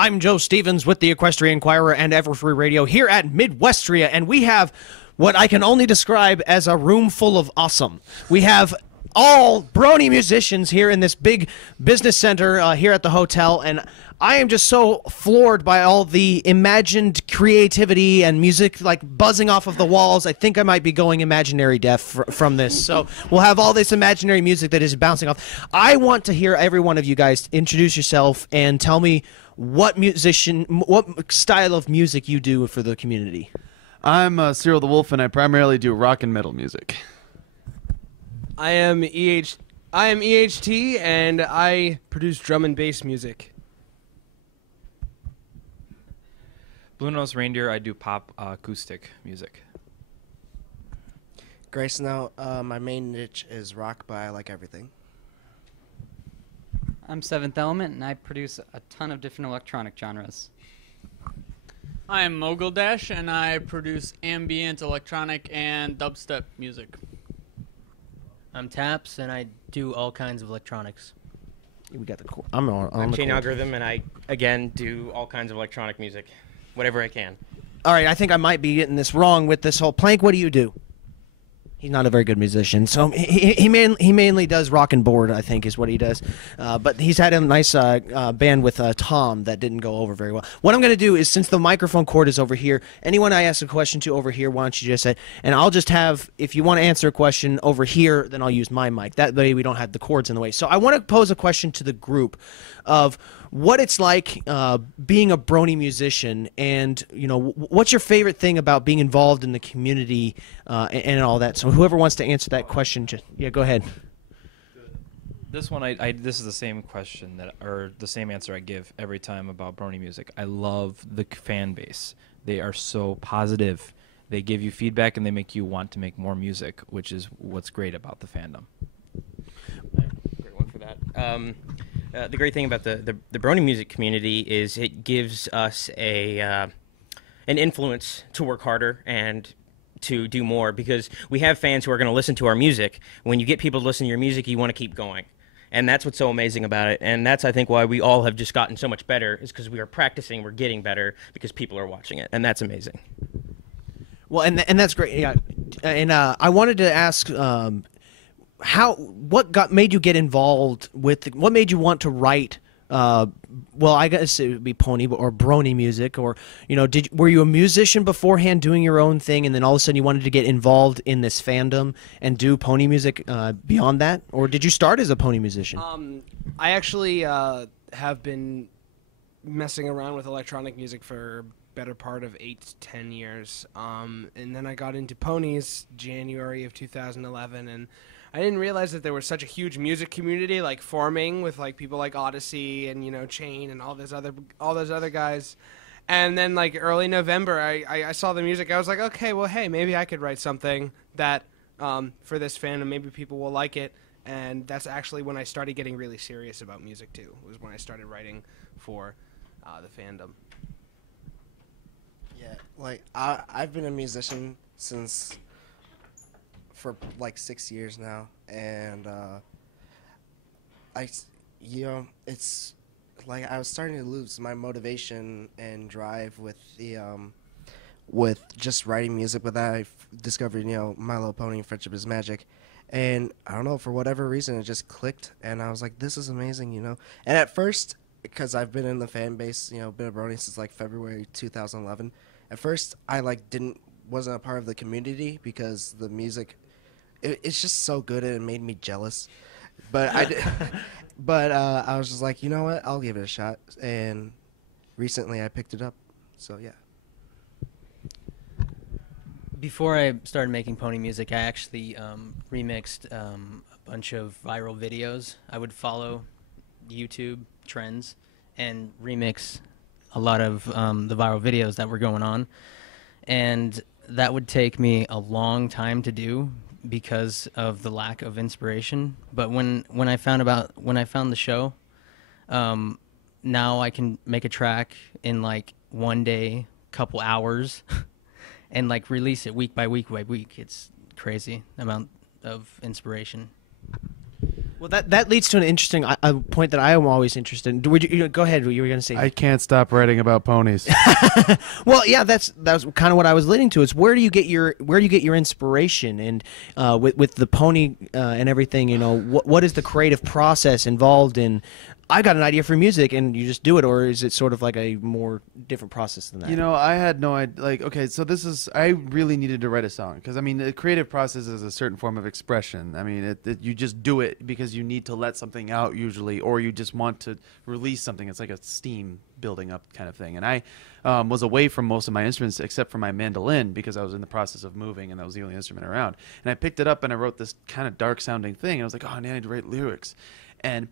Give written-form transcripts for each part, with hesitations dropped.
I'm Joe Stevens with the Equestria Inquirer and Everfree Radio here at Midwestria, and we have what I can only describe as a room full of awesome. We have all brony musicians here in this big business center here at the hotel, and I am just so floored by all the imagined creativity and music like buzzing off of the walls. I think I might be going imaginary deaf from this. So we'll have all this imaginary music that is bouncing off. I want to hear every one of you guys introduce yourself and tell me what style of music you do for the community. I'm Cyril the Wolf, and I primarily do rock and metal music. I am EHT, and I produce drum and bass music. Blue Nose Reindeer, I do pop acoustic music. Grace, now my main niche is rock, but I like everything. I'm Seventh Element, and I produce a ton of different electronic genres. I am Mogul Dash, and I produce ambient, electronic, and dubstep music. I'm Taps, and I do all kinds of electronics. We got the I'm Chain Algorithm, and I, again, do all kinds of electronic music. Whatever I can. All right, I think I might be getting this wrong with this whole Plank. What do you do? He's not a very good musician, so he mainly does rock and board, I think, is what he does. But he's had a nice band with Tom that didn't go over very well. What I'm going to do is, since the microphone cord is over here, anyone I ask a question to over here, why don't you just say, and I'll just have, if you want to answer a question over here, then I'll use my mic. That way we don't have the cords in the way. So I want to pose a question to the group of what it's like being a brony musician, and what's your favorite thing about being involved in the community and all that. So whoever wants to answer that question, go ahead. This one, this is the same question or the same answer I give every time about brony music. I love the fan base. They are so positive. They give you feedback and they make you want to make more music, which is what's great about the fandom. Great one for that. The great thing about the brony music community is it gives us an influence to work harder and to do more, because we have fans who are going to listen to our music. When you get people to listen to your music, you want to keep going. And that's what's so amazing about it. And that's, I think, why we all have just gotten so much better, is because we are practicing, we're getting better, because people are watching it. And that's amazing. Well, and that's great. Yeah. And I wanted to ask, what made you get involved with what made you want to write? Well, I guess it would be pony or brony music, or were you a musician beforehand doing your own thing, and then all of a sudden you wanted to get involved in this fandom and do pony music beyond that, or did you start as a pony musician? I actually have been messing around with electronic music for better part of 8 to 10 years, and then I got into ponies January of 2011, and I didn't realize that there was such a huge music community like forming with like people like Odyssey and Chain and all those other guys. And then like early November, I saw the music. I was like, okay, well, hey, maybe I could write something that for this fandom, maybe people will like it. And that's actually when I started getting really serious about music too. It was when I started writing for the fandom. Yeah, like I've been a musician for like 6 years now, and it's like I was starting to lose my motivation and drive with the with just writing music. But then I discovered My Little Pony: Friendship is Magic, and I don't know, for whatever reason it just clicked, and I was like, this is amazing, And at first, because I've been in the fan base, been a brony since like February 2011. At first, I wasn't a part of the community because the music, it's just so good and it made me jealous. But I was just like, you know what? I'll give it a shot. And recently I picked it up. So yeah. Before I started making pony music, I actually remixed a bunch of viral videos. I would follow YouTube trends and remix a lot of the viral videos that were going on, and that would take me a long time to do because of the lack of inspiration. But when I found the show, now I can make a track in like one day, couple hours, and like release it week by week by week. It's crazy amount of inspiration. Well, that leads to an interesting point that I am always interested in. Would you go ahead? You were going to say. I can't stop writing about ponies. Well, yeah, that's kind of what I was leading to. Is where do you get your inspiration, and with the pony and everything, you know, what is the creative process involved in? I got an idea for music, and you just do it, or is it sort of like a more different process than that? You know, I had no idea. Like, okay, so I really needed to write a song because I mean, the creative process is a certain form of expression. I mean, you just do it because you need to let something out usually, or you just want to release something. It's like a steam building up kind of thing. And I was away from most of my instruments except for my mandolin because I was in the process of moving, and that was the only instrument around. And I picked it up and I wrote this kind of dark sounding thing. And I was like, oh, I need to write lyrics, and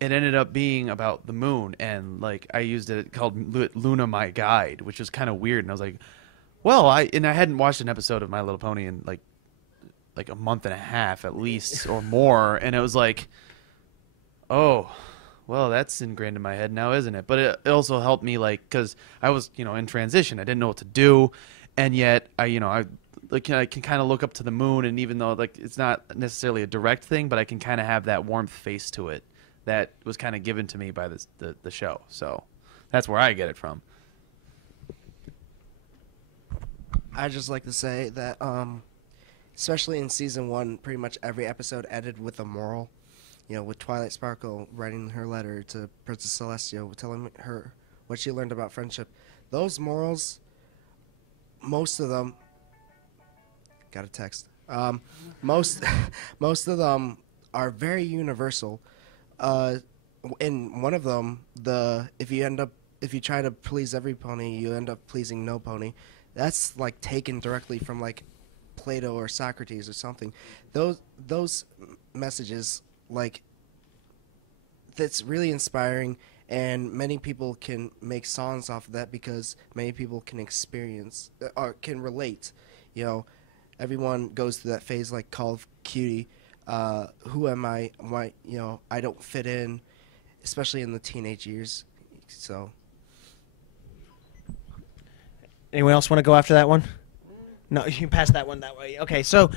it ended up being about the moon, and like I used it called Luna My Guide, which was kind of weird. And I was like, well, I hadn't watched an episode of My Little Pony in like a month and a half at least or more, and it was like, oh, well, that's ingrained in my head now, isn't it? But it also helped me, like, because I was, you know, in transition. I didn't know what to do, and yet I can kind of look up to the moon, and even though like it's not necessarily a direct thing, but I can kind of have that warmth face to it that was kind of given to me by the show. So that's where I get it from. I just like to say that, especially in season 1, pretty much every episode ended with a moral. You know, with Twilight Sparkle writing her letter to Princess Celestia, telling her what she learned about friendship. Those morals, most of them, got a text. Most of them are very universal. In one of them, if you try to please every pony, you end up pleasing no pony. That's like taken directly from like Plato or Socrates or something. Those messages, like, that's really inspiring, and many people can make songs off of that because many people can experience or can relate. You know, everyone goes through that phase like Call of Cutie. Who am I? Why, you know, I don't fit in, especially in the teenage years. So, anyone else want to go after that one? No, you can pass that one that way. Okay, so,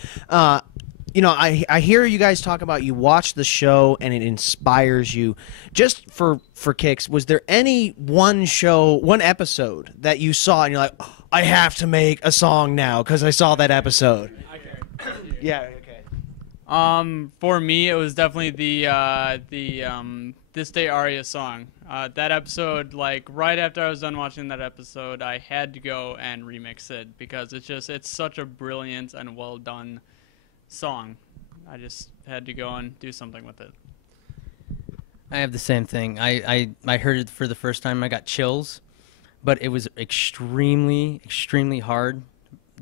you know, I hear you guys talk about you watch the show and it inspires you. Just for kicks, was there any one episode that you saw and you're like, oh, I have to make a song now because I saw that episode? Yeah. For me, it was definitely the This Day Aria song. That episode, like right after I was done watching that episode, I had to go and remix it because it's such a brilliant and well done song. I just had to go and do something with it. I have the same thing. I heard it for the first time. I got chills, but it was extremely, extremely hard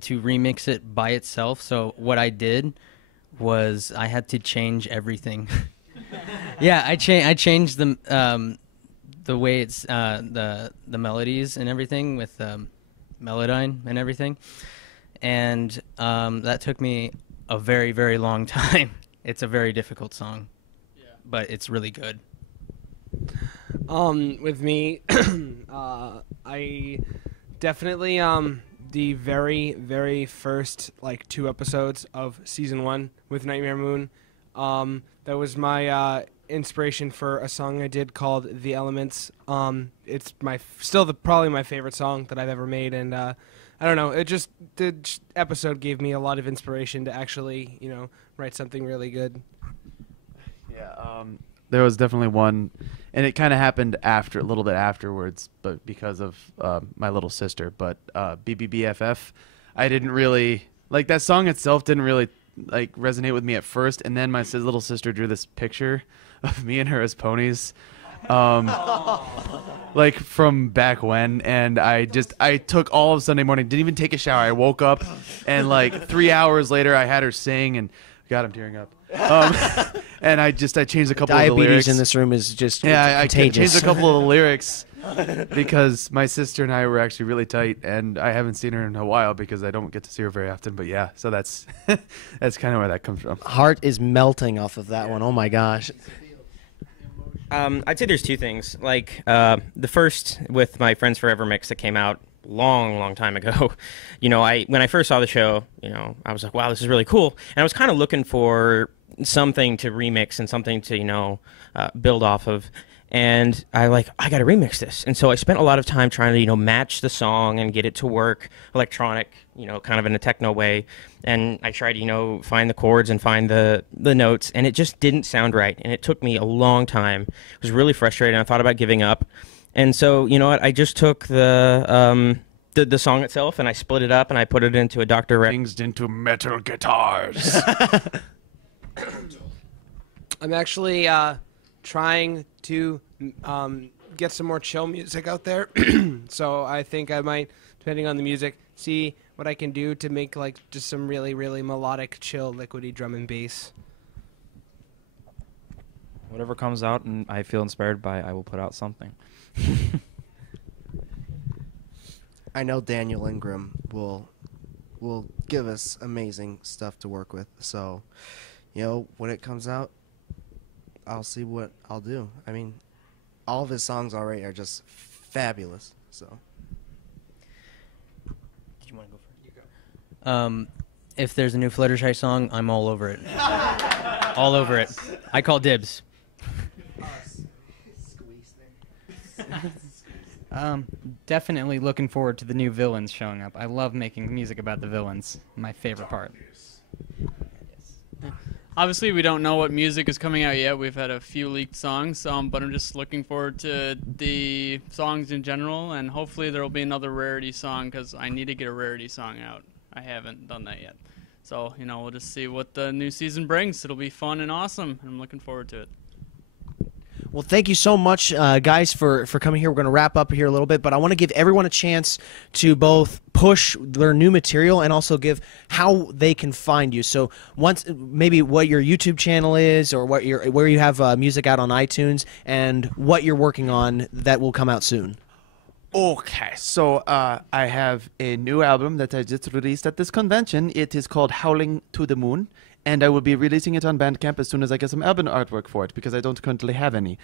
to remix it by itself. So what I did was I had to change everything. Yeah, I changed the way it's the melodies and everything with Melodyne and everything, and that took me a very, very long time. It's a very difficult song, but it's really good. With me, I definitely the very, very first like 2 episodes of season 1 with Nightmare Moon. That was my inspiration for a song I did called "The Elements." It's probably my favorite song that I've ever made, and I don't know. The episode gave me a lot of inspiration to actually, you know, write something really good. Yeah, there was definitely one, and it kind of happened a little bit afterwards, but because of my little sister. But BBBFF, I didn't really like that song itself. Didn't really like resonate with me at first, and then my little sister drew this picture of me and her as ponies, like from back when, and I took all of Sunday morning, didn't even take a shower. I woke up, and like 3 hours later, I had her sing, and God, I'm tearing up. And I changed a couple of the lyrics. Diabetes in this room is just contagious. I changed a couple of the lyrics because my sister and I were actually really tight, and I haven't seen her in a while because I don't get to see her very often. But yeah, so that's that's kind of where that comes from. Heart is melting off of that one. Oh my gosh. I'd say there's 2 things. Like the first with my Friends Forever mix that came out long time ago. You know, when I first saw the show, you know, I was like, wow, this is really cool. And I was kind of looking for something to remix and something to, build off of. And I got to remix this. And so I spent a lot of time trying to, match the song and get it to work electronic, kind of in a techno way. And I tried, find the chords and find the notes, and it just didn't sound right. And it took me a long time. It was really frustrating. I thought about giving up. And so, you know what? I just took the song itself and I split it up and I put it into a Dr. Things into metal guitars. I'm actually trying to get some more chill music out there. So I think I might, depending on the music, see what I can do to make like just some really, really melodic, chill, liquidy drum and bass. Whatever comes out and I feel inspired by, I will put out something. I know Daniel Ingram will give us amazing stuff to work with. So, when it comes out, I'll see what I'll do. I mean, all of his songs already are just fabulous. So, do you want to go first? You go. If there's a new Fluttershy song, I'm all over it. All over it. I call dibs. Definitely looking forward to the new villains showing up. I love making music about the villains. My favorite part. Obviously, we don't know what music is coming out yet. We've had a few leaked songs, but I'm just looking forward to the songs in general, and hopefully there will be another rarity song because I need to get a rarity song out. I haven't done that yet. So, we'll just see what the new season brings. It'll be fun and awesome, and I'm looking forward to it. Well, thank you so much, guys, for coming here. We're going to wrap up here a little bit, but I want to give everyone a chance to both push their new material and also give how they can find you. So, maybe what your YouTube channel is, or where you have music out on iTunes, and what you're working on that will come out soon. Okay, so I have a new album that I just released at this convention. It is called Howling to the Moon. And I will be releasing it on Bandcamp as soon as I get some album artwork for it, because I don't currently have any.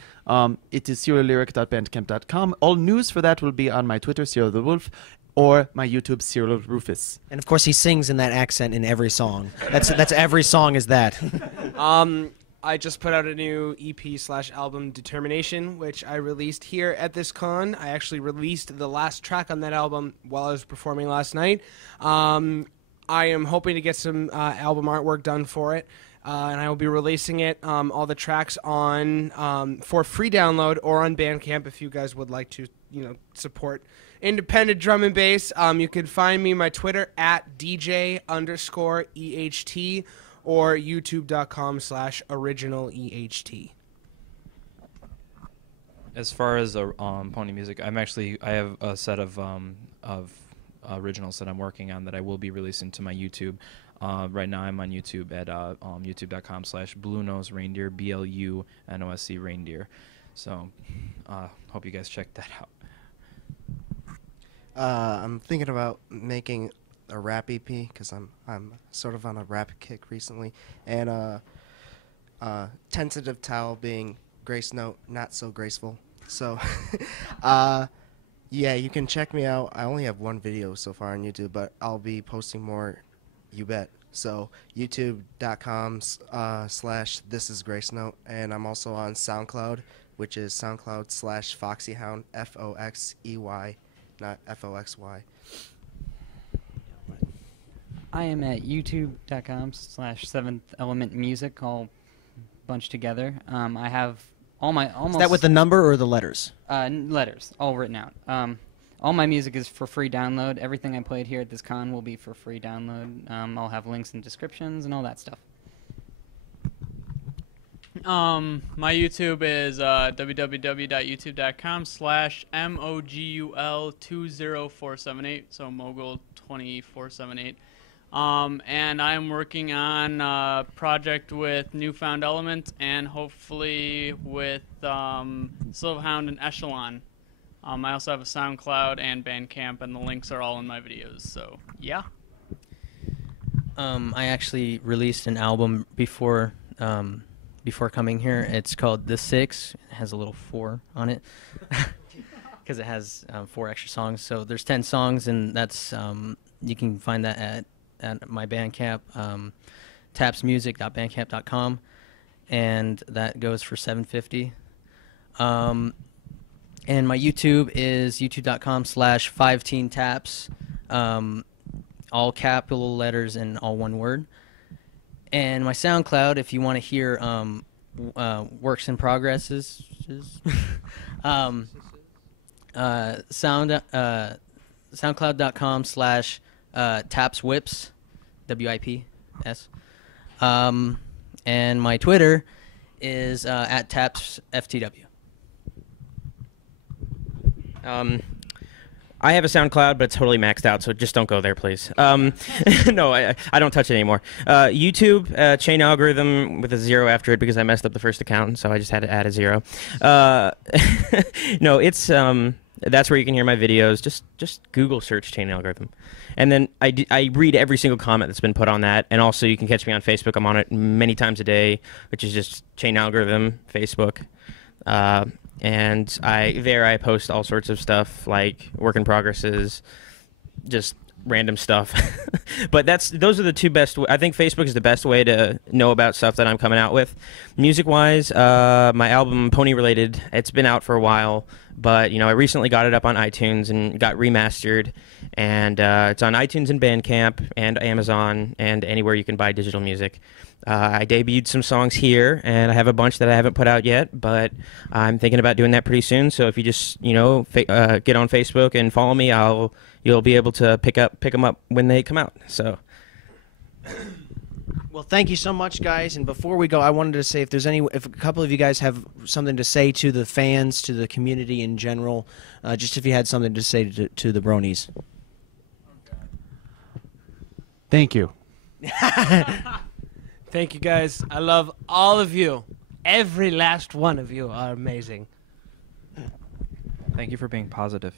It is cyrillyric.bandcamp.com. All news for that will be on my Twitter, Cyril the Wolf, or my YouTube, Cyril Rufus. And of course, he sings in that accent in every song. That's every song is that. I just put out a new EP/album, Determination, which I released here at this con. I actually released the last track on that album while I was performing last night. I am hoping to get some album artwork done for it, and I will be releasing it, all the tracks on for free download or on Bandcamp if you guys would like to, support independent drum and bass. You can find me my Twitter at DJ_EHT or youtube.com/originaleht. As far as pony music, I have a set of originals that I'm working on that I will be releasing to my YouTube. Right now I'm on YouTube at youtube.com/Blue Nose Reindeer, BLUNOSC Reindeer. So hope you guys check that out. I'm thinking about making a rap EP because I'm sort of on a rap kick recently, and tentative title being Grace Note, not so graceful. So, yeah, you can check me out. I only have one video so far on YouTube, but I'll be posting more, you bet. So, youtube.com/thisisgracenote, and I'm also on SoundCloud, which is SoundCloud/FoxyHound, FOXEY, not FOXY. I am at youtube.com/seventh-element-music, all bunched together. I have all my almost... Is that with the number or the letters? Letters, all written out. All my music is for free download. Everything I played here at this con will be for free download. I'll have links and descriptions and all that stuff. My YouTube is www.youtube.com/MOGUL20478, so Mogul20478. And I'm working on a project with Newfound Element and hopefully with Silverhound and Echelon. I also have a SoundCloud and Bandcamp, and the links are all in my videos, so yeah. I actually released an album before coming here. It's called The Six. It has a little 4 on it because it has 4 extra songs. So there's 10 songs, and that's you can find that at my Bandcamp. tapsmusic.bandcamp.com, and that goes for $7.50. And my YouTube is youtube.com/5teentaps, all capital letters and all one word. And my SoundCloud, if you want to hear works in progresses, soundcloud.com/tapswhips, WIPS. And my Twitter is at tapsftw. I have a SoundCloud, but it's totally maxed out, so just don't go there, please. No, I don't touch it anymore. YouTube, chain algorithm with a 0 after it because I messed up the first account, so I just had to add a 0. No, it's that's where you can hear my videos. Just Google search chain algorithm, and then I read every single comment that's been put on that, and also you can catch me on Facebook. I'm on it many times a day, which is just chain algorithm Facebook. And I post all sorts of stuff like work in progresses, just random stuff. But those are the two best. I think Facebook is the best way to know about stuff that I'm coming out with. Music wise, my album Pony Related, it's been out for a while, but I recently got it up on iTunes and got remastered, and it's on iTunes and Bandcamp and Amazon and anywhere you can buy digital music. I debuted some songs here, and I have a bunch that I haven't put out yet, but I'm thinking about doing that pretty soon. So if you just, get on Facebook and follow me, you'll be able to pick them up when they come out. So. Well, thank you so much, guys. And before we go, I wanted to say if a couple of you guys have something to say to the fans, to the community in general, just if you had something to say to the bronies. Thank you. Thank you, guys. I love all of you. Every last one of you are amazing. Thank you for being positive.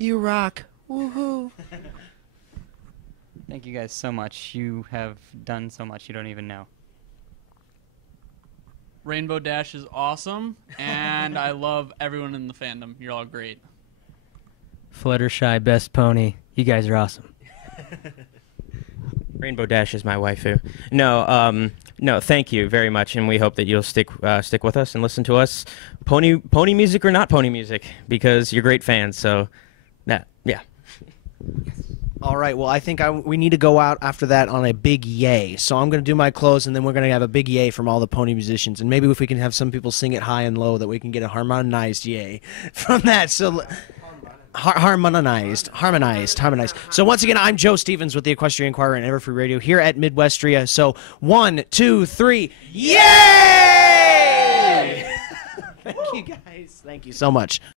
You rock. Woohoo. Thank you guys so much. You have done so much you don't even know. Rainbow Dash is awesome, and I love everyone in the fandom. You're all great. Fluttershy, best pony. You guys are awesome. Rainbow Dash is my waifu. No, thank you very much, and we hope that you'll stick with us and listen to us, pony music or not pony music, because you're great fans. So, yeah. All right. Well, I think we need to go out after that on a big yay. So I'm going to do my close, and then we're going to have a big yay from all the pony musicians, and maybe if we can have some people sing it high and low, that we can get a harmonized yay from that. So. Harmonized. So once again, I'm Joe Stevens with the Equestria Inquirer and Everfree Radio here at Midwestria. So 1, 2, 3, yay! Thank you guys. Thank you so much.